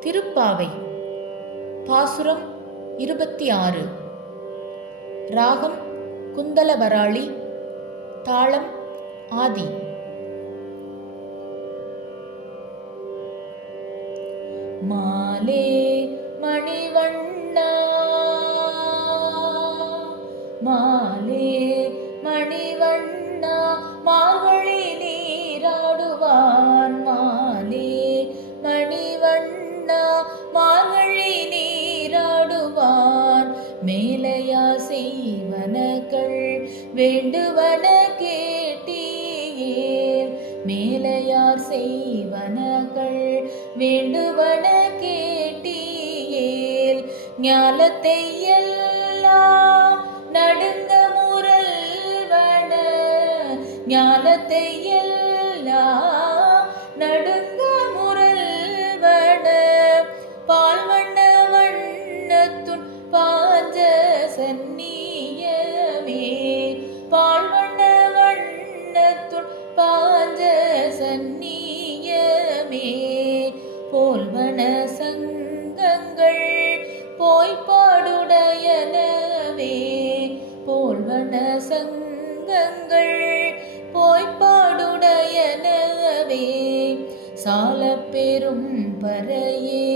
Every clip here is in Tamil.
திருப்பாவை. பாசுரம் இருபத்தி ஆறு ராகம் குந்தலவராளி. தாளம் ஆதி. மாலே மணிவண்ணா. மாலே மணிவண்ணா. மா மேலையா செய்வனக்கள் வேண்டுவன கேட்டீர் மேலையார் செய்வனக்கள் வேண்டுவன கேட்டீர் ஞாலத்தை எல்லாம் நடுங்க முரல்வன. ஞாலத்தை எல்லாம் நடுங்க சந்நியமே. பால் வண்ணத்துள் பாஞ்ச சந்நியமே. போல்வன சங்கங்கள் போய்ப்பாடுடையனவே போல்வன சங்கங்கள் போய்ப்பாடுடையனவே சால பெரும் பறையே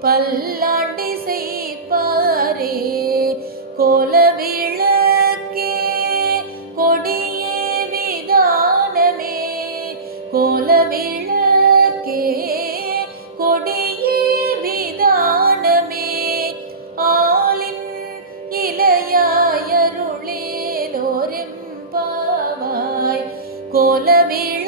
பல்லாண்டி செய்ப்பாரே கோல விளக்கே கொடியே விதானமே. கோல விளக்கே கொடியே விதானமே. ஆளின் இளையாயருளே இளையாயருளேலோரெம்பாவாய் கோல விளக்கே